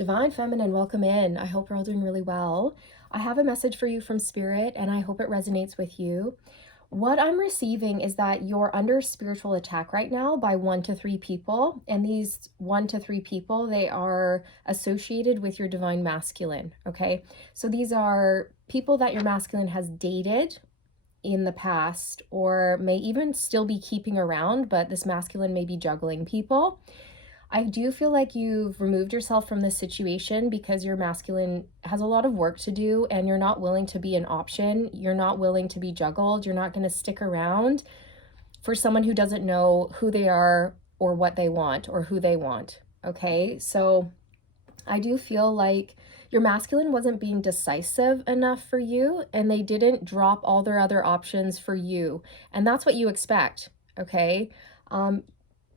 Divine Feminine, welcome in. I hope you're all doing really well. I have a message for you from Spirit, and I hope it resonates with you. What I'm receiving is that you're under spiritual attack right now by 1 to 3 people, and these 1 to 3 people, they are associated with your divine masculine, okay? So these are people that your masculine has dated in the past or may even still be keeping around, but this masculine may be juggling people. I do feel like you've removed yourself from this situation because your masculine has a lot of work to do and you're not willing to be an option. You're not willing to be juggled. You're not going to stick around for someone who doesn't know who they are or what they want or who they want. Okay, so I do feel like your masculine wasn't being decisive enough for you and they didn't drop all their other options for you. And that's what you expect. Okay.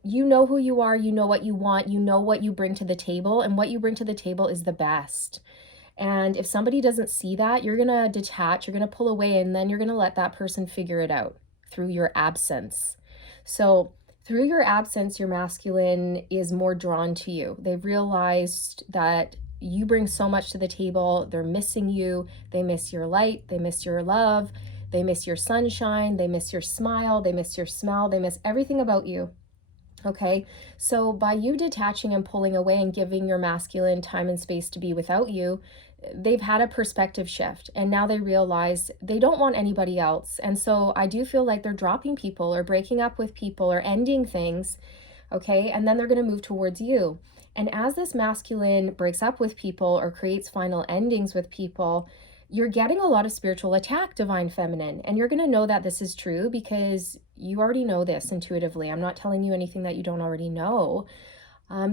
You know who you are, you know what you want, you know what you bring to the table, and what you bring to the table is the best. And if somebody doesn't see that, you're going to detach, you're going to pull away, and then you're going to let that person figure it out through your absence. So, through your absence, your masculine is more drawn to you. They've realized that you bring so much to the table. They're missing you. They miss your light. They miss your love. They miss your sunshine. They miss your smile. They miss your smell. They miss everything about you. Okay, so by you detaching and pulling away and giving your masculine time and space to be without you, they've had a perspective shift and now they realize they don't want anybody else. And so I do feel like they're dropping people or breaking up with people or ending things, okay, and then they're going to move towards you. And as this masculine breaks up with people or creates final endings with people, you're getting a lot of spiritual attack, Divine Feminine. And you're going to know that this is true because you already know this intuitively. I'm not telling you anything that you don't already know.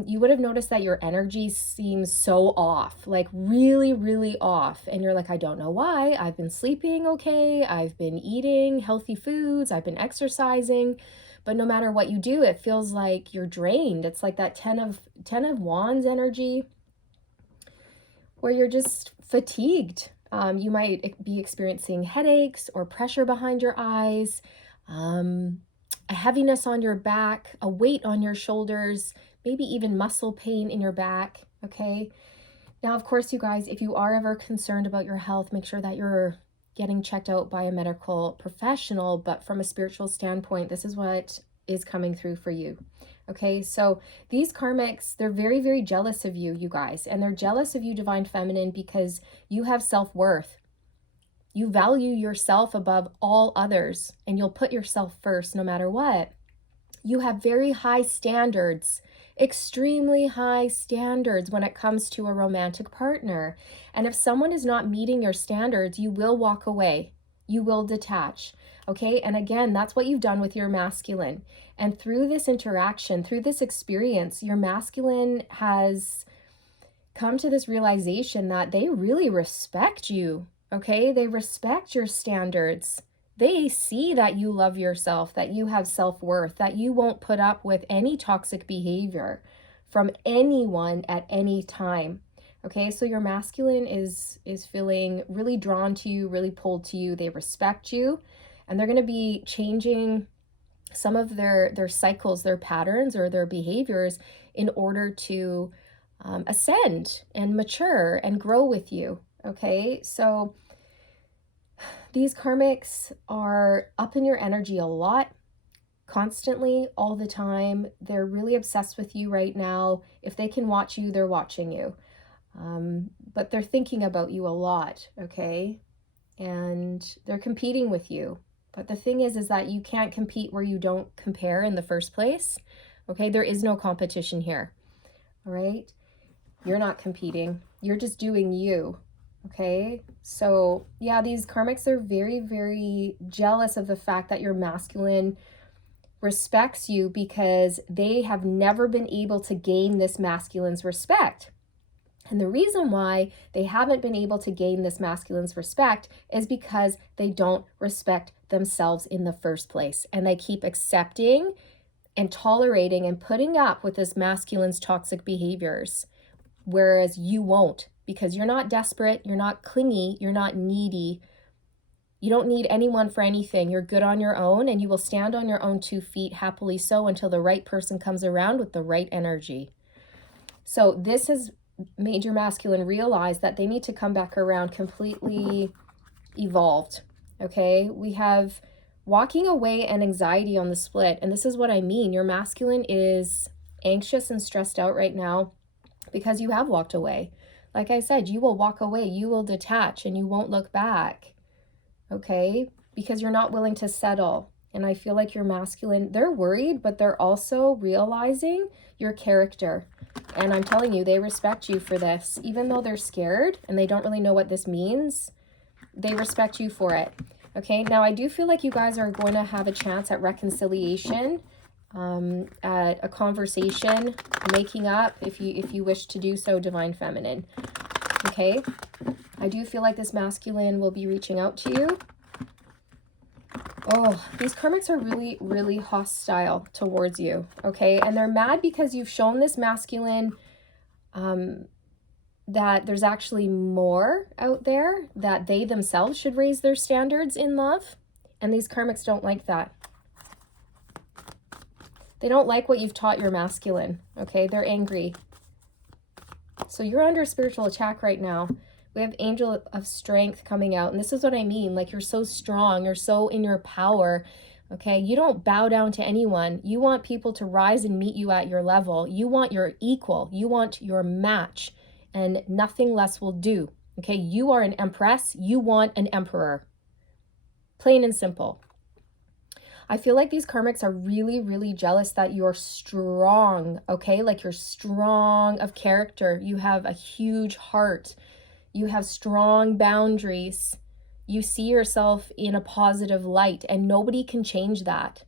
You would have noticed that your energy seems so off, like really, really off. And you're like, I don't know why. I've been sleeping okay. I've been eating healthy foods. I've been exercising. But no matter what you do, it feels like you're drained. It's like that 10 of Wands energy where you're just fatigued. You might be experiencing headaches or pressure behind your eyes, a heaviness on your back, a weight on your shoulders, maybe even muscle pain in your back, okay? Now, of course, you guys, if you are ever concerned about your health, make sure that you're getting checked out by a medical professional, but from a spiritual standpoint, this is what is coming through for you. Okay, so these karmics, they're very, very jealous of you, you guys, and they're jealous of you, Divine Feminine, because you have self-worth. You value yourself above all others, and you'll put yourself first no matter what. You have very high standards, extremely high standards when it comes to a romantic partner. And if someone is not meeting your standards, you will walk away. You will detach. Okay. And again, that's what you've done with your masculine. And through this interaction, through this experience, your masculine has come to this realization that they really respect you. Okay. They respect your standards. They see that you love yourself, that you have self-worth, that you won't put up with any toxic behavior from anyone at any time. Okay, so your masculine is feeling really drawn to you, really pulled to you. They respect you, and they're going to be changing some of their cycles, their patterns, or their behaviors in order to ascend and mature and grow with you. Okay, so these karmics are up in your energy a lot, constantly, all the time. They're really obsessed with you right now. If they can watch you, they're watching you. But they're thinking about you a lot, okay? And they're competing with you. But the thing is that you can't compete where you don't compare in the first place, okay? There is no competition here, all right? You're not competing. You're just doing you. Okay, so yeah, these karmics are very, very jealous of the fact that your masculine respects you because they have never been able to gain this masculine's respect. And the reason why they haven't been able to gain this masculine's respect is because they don't respect themselves in the first place. And they keep accepting and tolerating and putting up with this masculine's toxic behaviors, whereas you won't. Because you're not desperate, you're not clingy, you're not needy. You don't need anyone for anything. You're good on your own, and you will stand on your own 2 feet, happily so, until the right person comes around with the right energy. So this has made your masculine realize that they need to come back around completely evolved. Okay, we have walking away and anxiety on the split. And this is what I mean. Your masculine is anxious and stressed out right now because you have walked away. Like I said, you will walk away, you will detach, and you won't look back. Okay, because you're not willing to settle. And I feel like your masculine, they're worried, but they're also realizing your character. And I'm telling you, they respect you for this. Even though they're scared and they don't really know what this means, they respect you for it. Okay, now I do feel like you guys are going to have a chance at reconciliation, at a conversation, making up, if you wish to do so, Divine Feminine. Okay, I do feel like this masculine will be reaching out to you. Oh, these karmics are really, really hostile towards you. Okay, and they're mad because you've shown this masculine that there's actually more out there, that they themselves should raise their standards in love. And these karmics don't like that. They don't like what you've taught your masculine. Okay, they're angry. So you're under spiritual attack right now. We have Angel of Strength coming out. And this is what I mean. Like, you're so strong. You're so in your power. Okay, you don't bow down to anyone. You want people to rise and meet you at your level. You want your equal. You want your match. And nothing less will do. Okay, you are an empress. You want an emperor. Plain and simple. I feel like these karmics are really, really jealous that you're strong. Okay, like you're strong of character. You have a huge heart. You have strong boundaries. You see yourself in a positive light, and nobody can change that.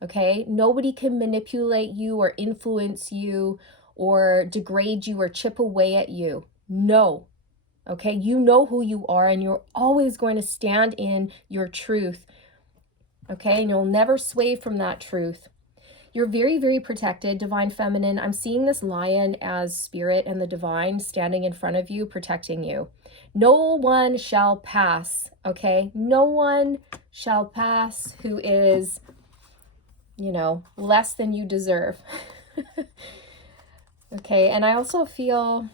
Okay, nobody can manipulate you or influence you or degrade you or chip away at you. No. Okay, you know who you are, and you're always going to stand in your truth. Okay, and you'll never sway from that truth. You're very, very protected, Divine Feminine. I'm seeing this lion as spirit and the divine standing in front of you, protecting you. No one shall pass, okay? No one shall pass who is, less than you deserve. Okay, and I also feel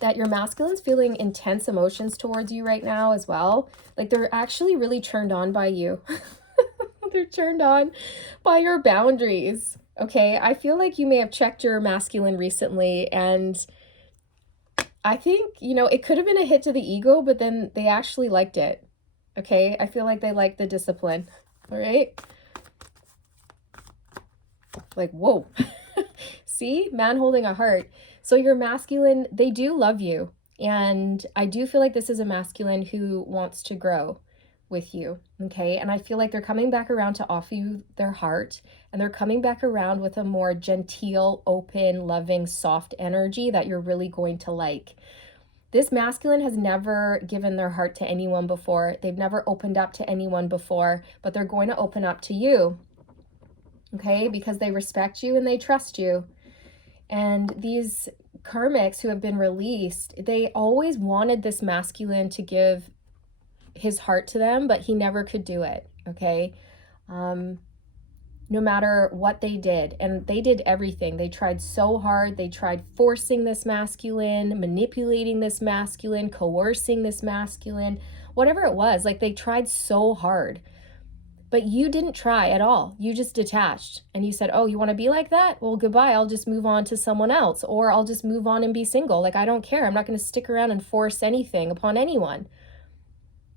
that your masculine's feeling intense emotions towards you right now as well. Like, they're actually really turned on by you. They're turned on by your boundaries. Okay, I feel like you may have checked your masculine recently, and I think, it could have been a hit to the ego, but then they actually liked it. Okay, I feel like they like the discipline. All right. Like, whoa. See, man holding a heart. So your masculine, they do love you. And I do feel like this is a masculine who wants to grow with you. Okay. And I feel like they're coming back around to offer you their heart. And they're coming back around with a more genteel, open, loving, soft energy that you're really going to like. This masculine has never given their heart to anyone before. They've never opened up to anyone before, but they're going to open up to you. Okay, because they respect you and they trust you. And these karmics who have been released, they always wanted this masculine to give his heart to them, but he never could do it. Okay, no matter what they did. And they did everything. They tried so hard. They tried forcing this masculine, manipulating this masculine, coercing this masculine, whatever it was. Like, they tried so hard. But you didn't try at all. You just detached. And you said, oh, you want to be like that? Well, goodbye. I'll just move on to someone else. Or I'll just move on and be single. Like, I don't care. I'm not going to stick around and force anything upon anyone.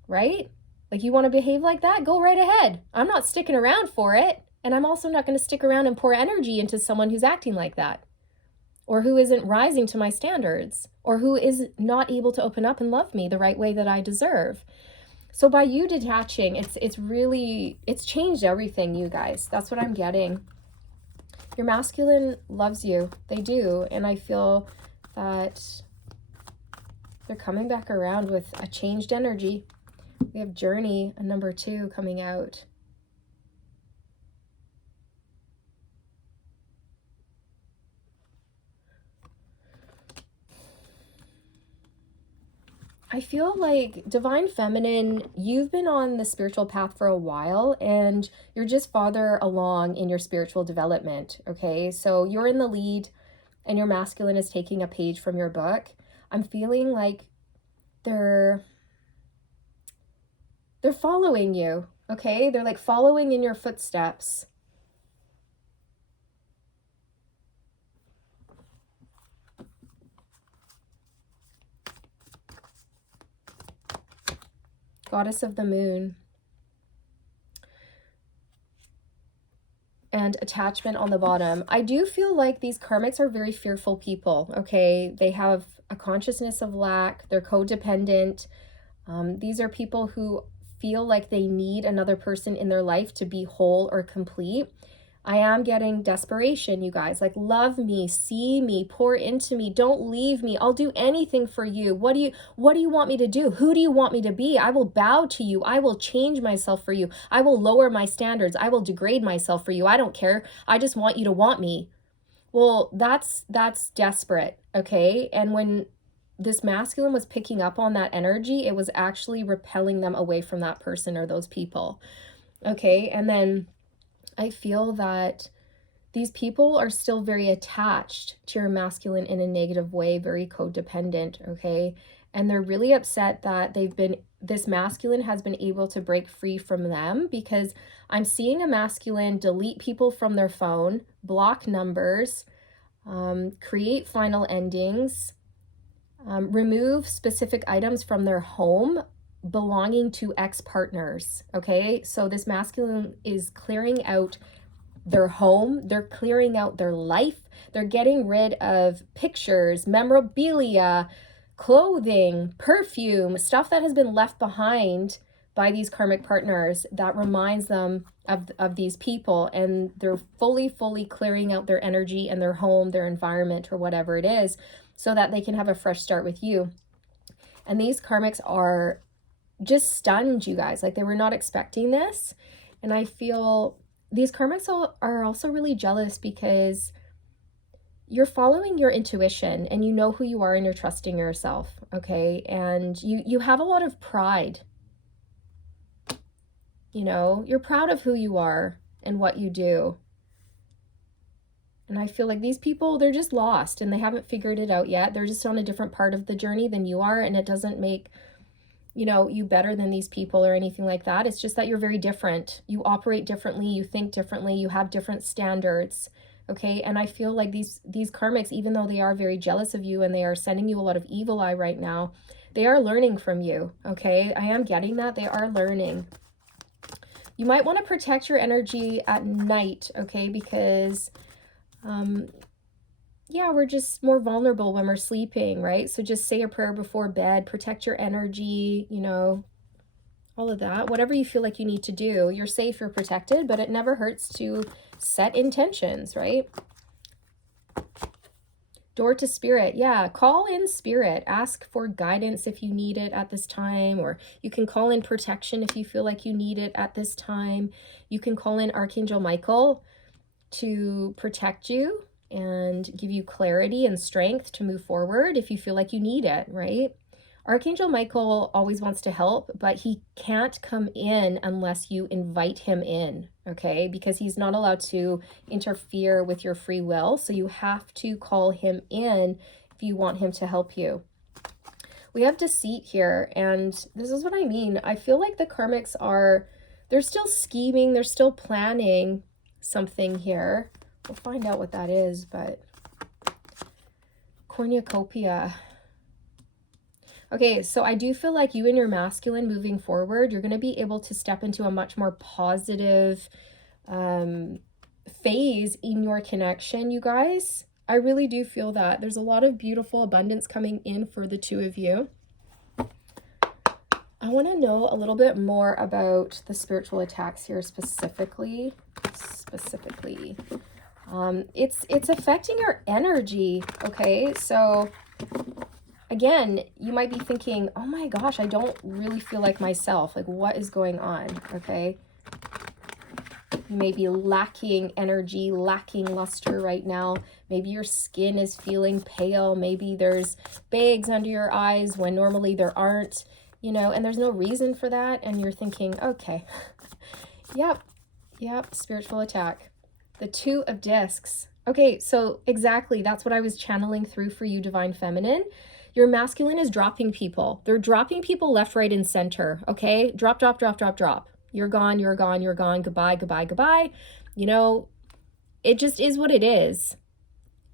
Right? Like, you want to behave like that? Go right ahead. I'm not sticking around for it. And I'm also not going to stick around and pour energy into someone who's acting like that. Or who isn't rising to my standards. Or who is not able to open up and love me the right way that I deserve. So by you detaching, it's changed everything, you guys. That's what I'm getting. Your masculine loves you. They do. And I feel that they're coming back around with a changed energy. We have Journey, number 2, coming out. I feel like Divine Feminine, you've been on the spiritual path for a while and you're just farther along in your spiritual development, okay? So you're in the lead and your masculine is taking a page from your book, I'm feeling like they're following you, okay? They're like following in your footsteps. Goddess of the moon. And attachment on the bottom. I do feel like these karmics are very fearful people, okay? They have a consciousness of lack. They're codependent. These are people who feel like they need another person in their life to be whole or complete. I am getting desperation, you guys. Like, love me, see me, pour into me, don't leave me. I'll do anything for you. What do you want me to do? Who do you want me to be? I will bow to you. I will change myself for you. I will lower my standards. I will degrade myself for you. I don't care. I just want you to want me. Well, that's desperate, okay? And when this masculine was picking up on that energy, it was actually repelling them away from that person or those people. Okay? And then I feel that these people are still very attached to your masculine in a negative way, very codependent, okay? And they're really upset that this masculine has been able to break free from them, because I'm seeing a masculine delete people from their phone, block numbers, create final endings, remove specific items from their home belonging to ex-partners, okay? So this masculine is clearing out their home, they're clearing out their life, they're getting rid of pictures, memorabilia, clothing, perfume, stuff that has been left behind by these karmic partners that reminds them of these people, and they're fully clearing out their energy and their home, their environment, or whatever it is, so that they can have a fresh start with you. And these karmics are just stunned, you guys. Like, they were not expecting this. And I feel these karmics are also really jealous because you're following your intuition and you know who you are and you're trusting yourself, okay? And you have a lot of pride. You know, you're proud of who you are and what you do. And I feel like these people, they're just lost and they haven't figured it out yet. They're just on a different part of the journey than you are, and it doesn't make, you know, you better than these people or anything like that. It's just that you're very different. You operate differently, you think differently, you have different standards, okay? And I feel like these karmics, even though they are very jealous of you and they are sending you a lot of evil eye right now, they are learning from you, okay? I am getting that. They are learning. You might want to protect your energy at night, okay? Because yeah, we're just more vulnerable when we're sleeping, right? So just say a prayer before bed, protect your energy, you know, all of that. Whatever you feel like you need to do, you're safe, you're protected, but it never hurts to set intentions, right? Door to spirit. Yeah, call in spirit. Ask for guidance if you need it at this time, or you can call in protection if you feel like you need it at this time. You can call in Archangel Michael to protect you and give you clarity and strength to move forward if you feel like you need it, right? Archangel Michael always wants to help, but he can't come in unless you invite him in, okay? Because he's not allowed to interfere with your free will. So you have to call him in if you want him to help you. We have deceit here, and this is what I mean. I feel like the karmics they're still scheming, they're still planning something here. We'll find out what that is, but cornucopia. Okay, so I do feel like you and your masculine moving forward, you're going to be able to step into a much more positive phase in your connection, you guys. I really do feel that. There's a lot of beautiful abundance coming in for the two of you. I want to know a little bit more about the spiritual attacks here specifically. It's affecting your energy, okay? So again, you might be thinking, oh my gosh, I don't really feel like myself. Like, what is going on, okay? You may be lacking energy, lacking luster right now. Maybe your skin is feeling pale. Maybe there's bags under your eyes when normally there aren't, you know, and there's no reason for that. And you're thinking, okay, yep, spiritual attack. The Two of Discs. Okay, so exactly, that's what I was channeling through for you, Divine Feminine. Your masculine is dropping people. They're dropping people left, right, and center, okay? Drop, drop, drop, drop, drop. You're gone, you're gone, you're gone. Goodbye, goodbye, goodbye. You know, it just is what it is.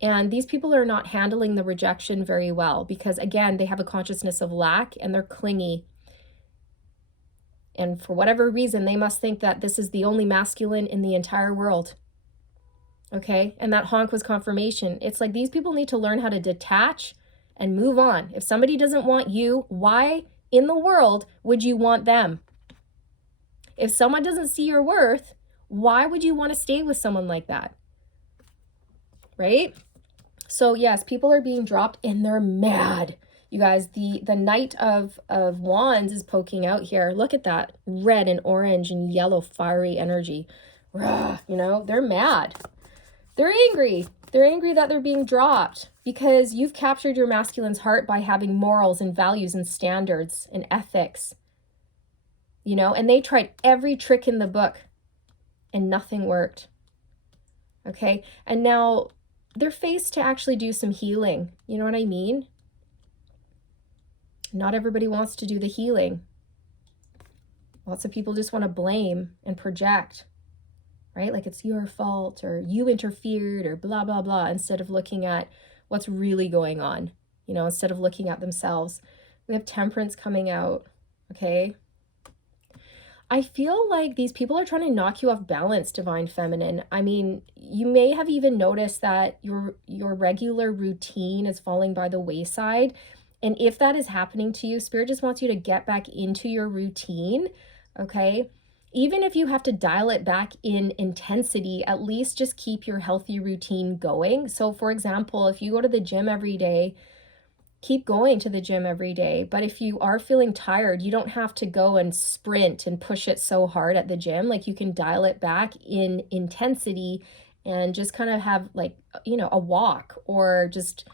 And these people are not handling the rejection very well because, again, they have a consciousness of lack and they're clingy. And for whatever reason, they must think that this is the only masculine in the entire world. Okay? And that honk was confirmation. It's like these people need to learn how to detach and move on. If somebody doesn't want you, why in the world would you want them? If someone doesn't see your worth, why would you want to stay with someone like that? Right? So yes, people are being dropped and they're mad. You guys, the Knight of Wands is poking out here. Look at that red and orange and yellow fiery energy. Rah, you know, they're mad. They're angry. They're angry that they're being dropped because you've captured your masculine's heart by having morals and values and standards and ethics. You know, and they tried every trick in the book and nothing worked. Okay, and now they're faced to actually do some healing. You know what I mean? Not everybody wants to do the healing. Lots of people just want to blame and project, right? Like it's your fault or you interfered or blah, blah, blah, instead of looking at what's really going on, you know, instead of looking at themselves. We have Temperance coming out, okay? I feel like these people are trying to knock you off balance, Divine Feminine. I mean, you may have even noticed that your regular routine is falling by the wayside. And if that is happening to you, Spirit just wants you to get back into your routine, okay? Even if you have to dial it back in intensity, at least just keep your healthy routine going. So for example, if you go to the gym every day, keep going to the gym every day. But if you are feeling tired, you don't have to go and sprint and push it so hard at the gym. Like you can dial it back in intensity and just kind of have like, you know, a walk or just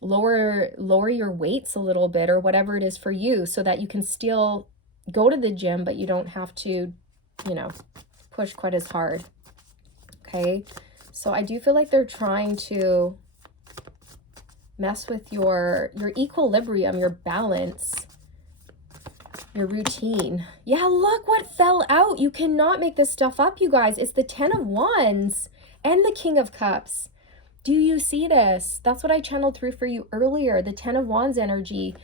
lower your weights a little bit or whatever it is for you so that you can still go to the gym, but you don't have to, you know, push quite as hard. Okay. So I do feel like they're trying to mess with your equilibrium, your balance, your routine. Yeah, look what fell out. You cannot make this stuff up, you guys. It's the 10 of Wands and the King of Cups. Do you see this? That's what I channeled through for you earlier, the 10 of Wands energy,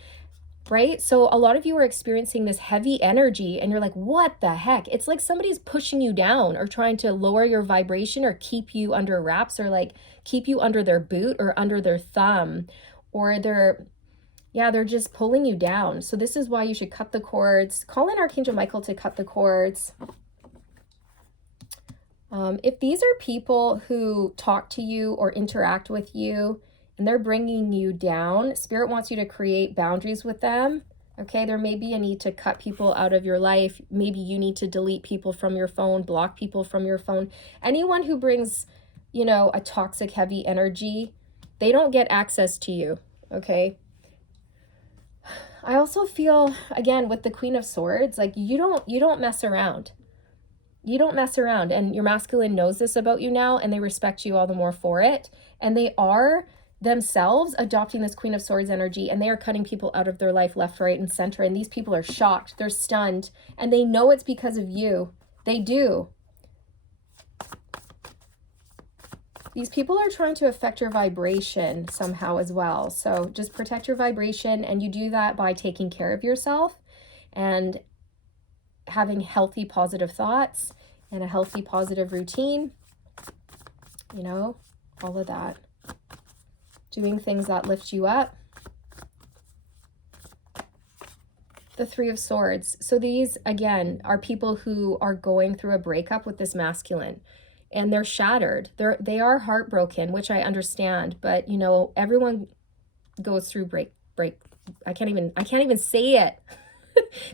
right? So a lot of you are experiencing this heavy energy and you're like, what the heck? It's like somebody's pushing you down or trying to lower your vibration or keep you under wraps or like keep you under their boot or under their thumb, or they're just pulling you down. So this is why you should cut the cords. Call in Archangel Michael to cut the cords. If these are people who talk to you or interact with you and they're bringing you down, Spirit wants you to create boundaries with them. Okay, there may be a need to cut people out of your life. Maybe you need to delete people from your phone, block people from your phone. Anyone who brings, you know, a toxic, heavy energy, they don't get access to you. Okay. I also feel, again, with the Queen of Swords, like you don't mess around. You don't mess around, and your masculine knows this about you now, and they respect you all the more for it. And they are themselves adopting this Queen of Swords energy, and they are cutting people out of their life left, right, and center. And these people are shocked, they're stunned, and they know it's because of you. They do. These people are trying to affect your vibration somehow as well. So just protect your vibration, and you do that by taking care of yourself and having healthy, positive thoughts and a healthy, positive routine, you know, all of that. Doing things that lift you up. The Three of Swords. So these, again, are people who are going through a breakup with this masculine and they're shattered. They are heartbroken, which I understand, but you know, everyone goes through break. I can't even say it.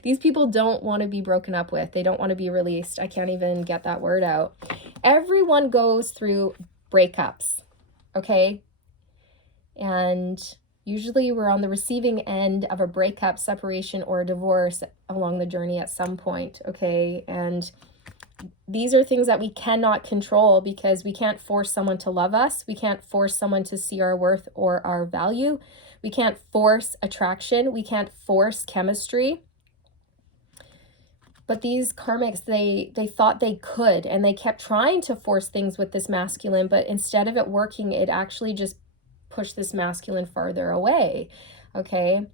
These people don't want to be broken up with. They don't want to be released. I can't even get that word out. Everyone goes through breakups, okay? And usually we're on the receiving end of a breakup, separation, or a divorce along the journey at some point, okay? And these are things that we cannot control because we can't force someone to love us. We can't force someone to see our worth or our value. We can't force attraction. We can't force chemistry. But these karmics, they thought they could, and they kept trying to force things with this masculine, but instead of it working, it actually just pushed this masculine farther away. Okay.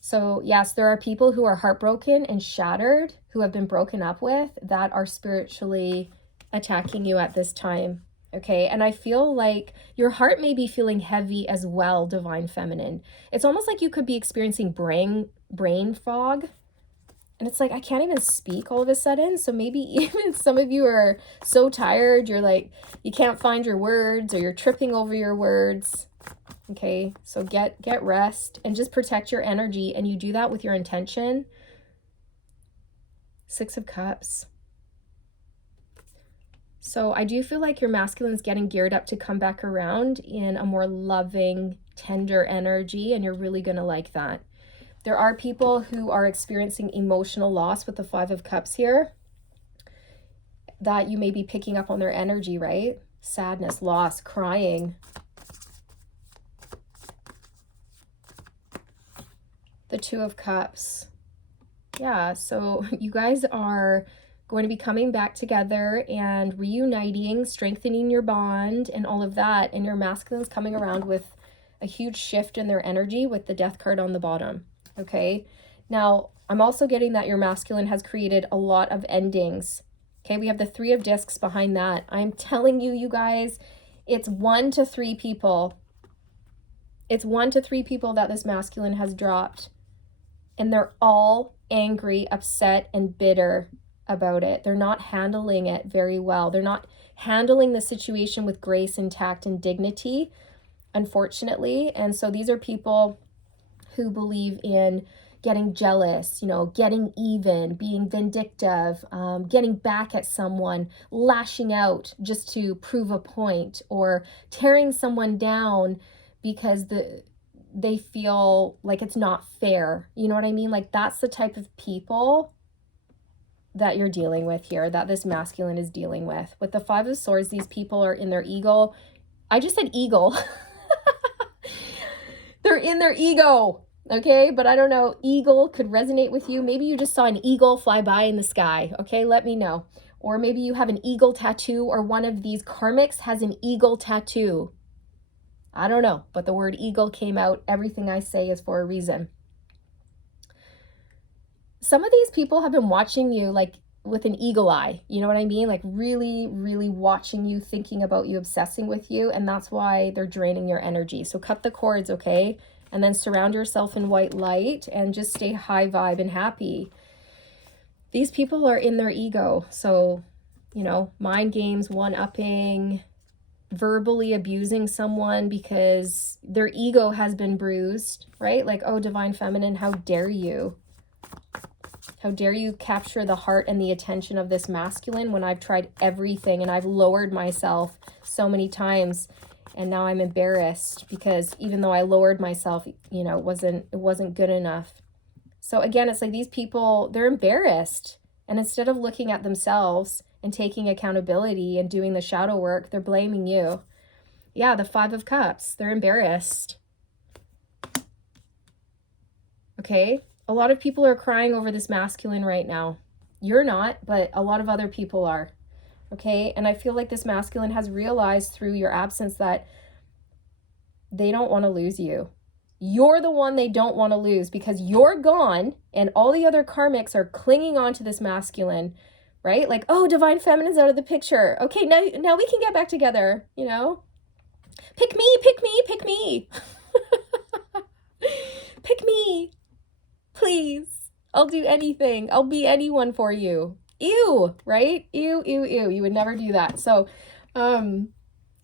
So yes, there are people who are heartbroken and shattered, who have been broken up with, that are spiritually attacking you at this time. Okay. And I feel like your heart may be feeling heavy as well, Divine Feminine. It's almost like you could be experiencing brain fog. And it's like, I can't even speak all of a sudden. So maybe even some of you are so tired, you're like, you can't find your words, or you're tripping over your words. Okay, so get rest and just protect your energy. And you do that with your intention. 6 of Cups. So I do feel like your masculine's getting geared up to come back around in a more loving, tender energy. And you're really going to like that. There are people who are experiencing emotional loss with the 5 of Cups here, that you may be picking up on their energy, right? Sadness, loss, crying. The 2 of Cups. Yeah, so you guys are going to be coming back together and reuniting, strengthening your bond and all of that. And your masculine's coming around with a huge shift in their energy with the Death card on the bottom. Okay, now I'm also getting that your masculine has created a lot of endings. Okay, we have the 3 of Discs behind that. I'm telling you, you guys, it's 1 to 3 people. It's 1 to 3 people that this masculine has dropped. And they're all angry, upset, and bitter about it. They're not handling it very well. They're not handling the situation with grace and tact and dignity, unfortunately. And so these are people who believe in getting jealous, you know, getting even, being vindictive, getting back at someone, lashing out just to prove a point, or tearing someone down because they feel like it's not fair. You know what I mean? Like, that's the type of people that you're dealing with here, that this masculine is dealing with. With the 5 of Swords, these people are in their ego. I just said eagle. They're in their ego, okay? But I don't know, eagle could resonate with you. Maybe you just saw an eagle fly by in the sky, okay? Let me know. Or maybe you have an eagle tattoo, or one of these karmics has an eagle tattoo. I don't know, but the word eagle came out. Everything I say is for a reason. Some of these people have been watching you like with an eagle eye, you know what I mean? Like really, really watching you, thinking about you, obsessing with you. And that's why they're draining your energy. So cut the cords, okay? And then surround yourself in white light and just stay high vibe and happy. These people are in their ego. So, you know, mind games, one-upping, verbally abusing someone because their ego has been bruised, right? Like, oh, Divine Feminine, how dare you? How dare you capture the heart and the attention of this masculine when I've tried everything and I've lowered myself so many times, and now I'm embarrassed because even though I lowered myself, you know, it wasn't good enough. So again, it's like these people, they're embarrassed, and instead of looking at themselves and taking accountability and doing the shadow work, they're blaming you. Yeah, the 5 of Cups, they're embarrassed. Okay? A lot of people are crying over this masculine right now. You're not, but a lot of other people are. Okay? And I feel like this masculine has realized through your absence that they don't want to lose you. You're the one they don't want to lose because you're gone and all the other karmics are clinging on to this masculine, right? Like, oh, Divine Feminine's out of the picture. Okay, now we can get back together, you know? Pick me, pick me, pick me. Pick me. Please, I'll do anything. I'll be anyone for you. Ew, right? Ew, ew, ew. You would never do that. So,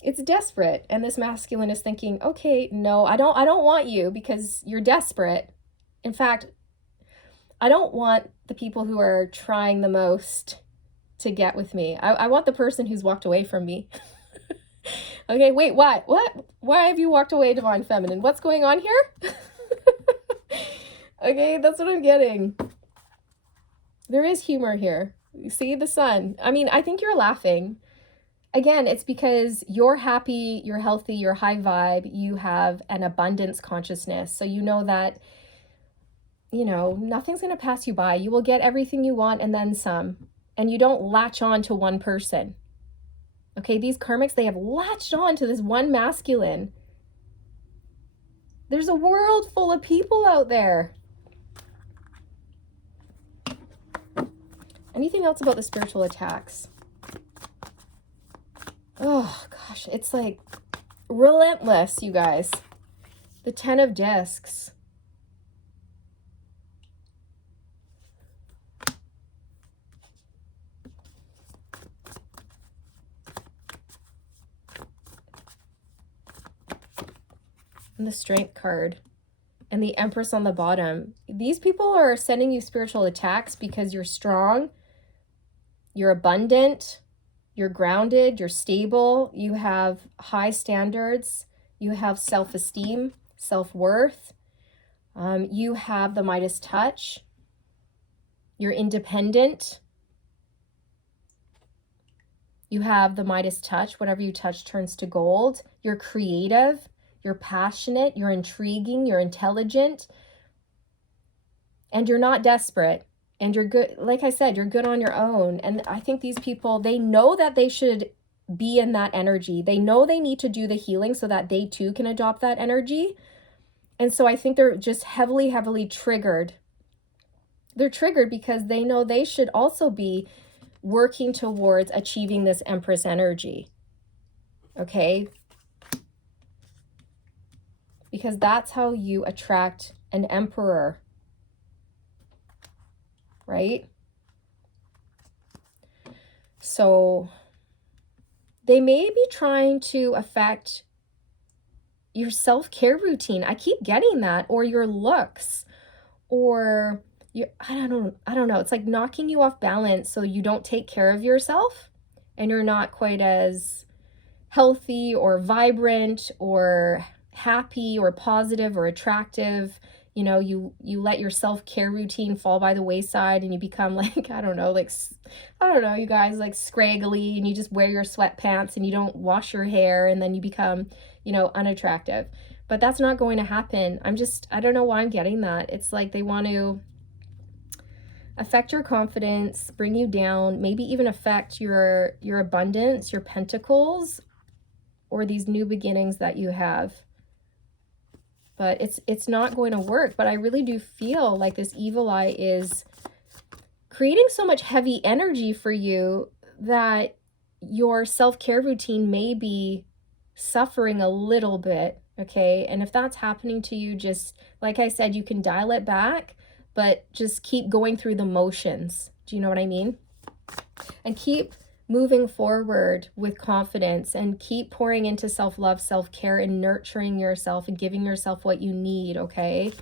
it's desperate. And this masculine is thinking, okay, no, I don't want you because you're desperate. In fact, I don't want the people who are trying the most to get with me. I want the person who's walked away from me. Okay, wait, what? Why have you walked away, Divine Feminine? What's going on here? Okay, that's what I'm getting. There is humor here. See the sun. I mean, I think you're laughing. Again, it's because you're happy, you're healthy, you're high vibe, you have an abundance consciousness. So you know that, nothing's going to pass you by. You will get everything you want and then some. And you don't latch on to one person. Okay, these karmics, they have latched on to this one masculine. There's a world full of people out there. Anything else about the spiritual attacks? Oh, gosh, it's like relentless, you guys. The 10 of Discs. And the Strength card. And the Empress on the bottom. These people are sending you spiritual attacks because you're strong, you're abundant, you're grounded, you're stable, you have high standards, you have self-esteem, self-worth, you have the Midas touch, you're independent, you have the Midas touch, whatever you touch turns to gold, you're creative, you're passionate, you're intriguing, you're intelligent, and you're not desperate. And you're good, like I said, you're good on your own. And I think these people, they know that they should be in that energy. They know they need to do the healing so that they too can adopt that energy. And so I think they're just heavily, heavily triggered. They're triggered because they know they should also be working towards achieving this Empress energy. Okay? Because that's how you attract an emperor. Right? So they may be trying to affect your self-care routine. I keep getting that, or your looks, or I don't know. It's like knocking you off balance so you don't take care of yourself and you're not quite as healthy or vibrant or happy or positive or attractive. You let your self-care routine fall by the wayside and you become like, I don't know, you guys, like scraggly, and you just wear your sweatpants and you don't wash your hair, and then you become, unattractive. But that's not going to happen. I don't know why I'm getting that. It's like they want to affect your confidence, bring you down, maybe even affect your abundance, your pentacles, or these new beginnings that you have. But it's not going to work. But I really do feel like this evil eye is creating so much heavy energy for you that your self-care routine may be suffering a little bit, okay? And if that's happening to you, just like I said, you can dial it back, but just keep going through the motions. Do you know what I mean? And keep moving forward with confidence and keep pouring into self-love, self-care, and nurturing yourself and giving yourself what you need, okay?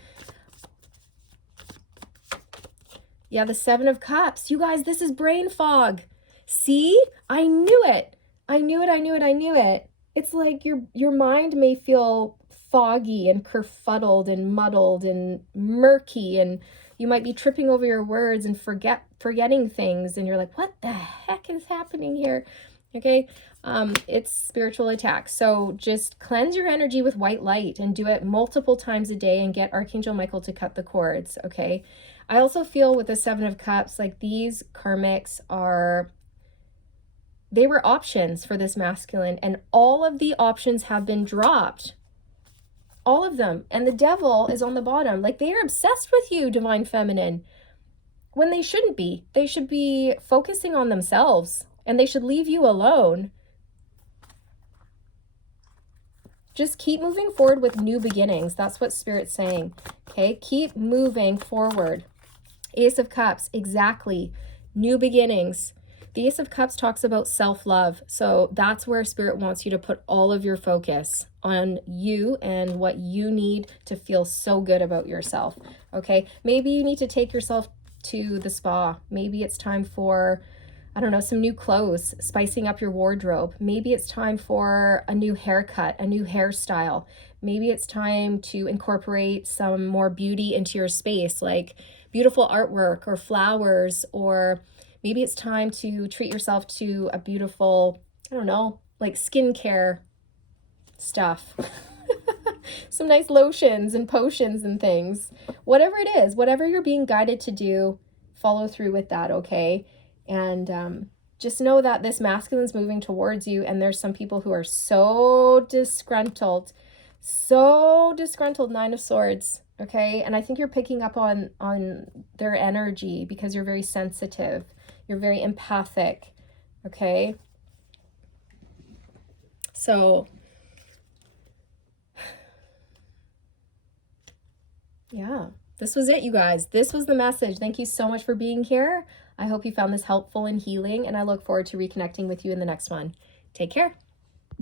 Yeah, the Seven of Cups. You guys, this is brain fog. See? I knew it. I knew it. It's like your mind may feel foggy and kerfuddled and muddled and murky, and you might be tripping over your words and forgetting things, and you're like, what the heck is happening here? Okay, it's spiritual attack. So just cleanse your energy with white light and do it multiple times a day and get Archangel Michael to cut the cords, okay? I also feel with the Seven of Cups, like these karmics they were options for this masculine, and all of the options have been dropped. All of them. And the devil is on the bottom. Like, they are obsessed with you, divine feminine, when they shouldn't be. They should be focusing on themselves, and they should leave you alone. Just keep moving forward with new beginnings. That's what Spirit's saying. Okay, keep moving forward. Ace of Cups, exactly. New beginnings. The Ace of Cups talks about self-love. So that's where Spirit wants you to put all of your focus on you and what you need to feel so good about yourself. Okay, maybe you need to take yourself to the spa. Maybe it's time for, I don't know, some new clothes, spicing up your wardrobe. Maybe it's time for a new haircut, a new hairstyle. Maybe it's time to incorporate some more beauty into your space, like beautiful artwork or flowers, or Maybe it's time to treat yourself to a beautiful, I don't know, like skincare stuff. Some nice lotions and potions and things. Whatever it is, whatever you're being guided to do, follow through with that, okay? And just know that this masculine's moving towards you, and there's some people who are so disgruntled, Nine of Swords, okay? And I think you're picking up on their energy because you're very sensitive. You're very empathic, okay? So yeah, this was it, you guys. This was the message. Thank you so much for being here. I hope you found this helpful and healing, and I look forward to reconnecting with you in the next one. Take care.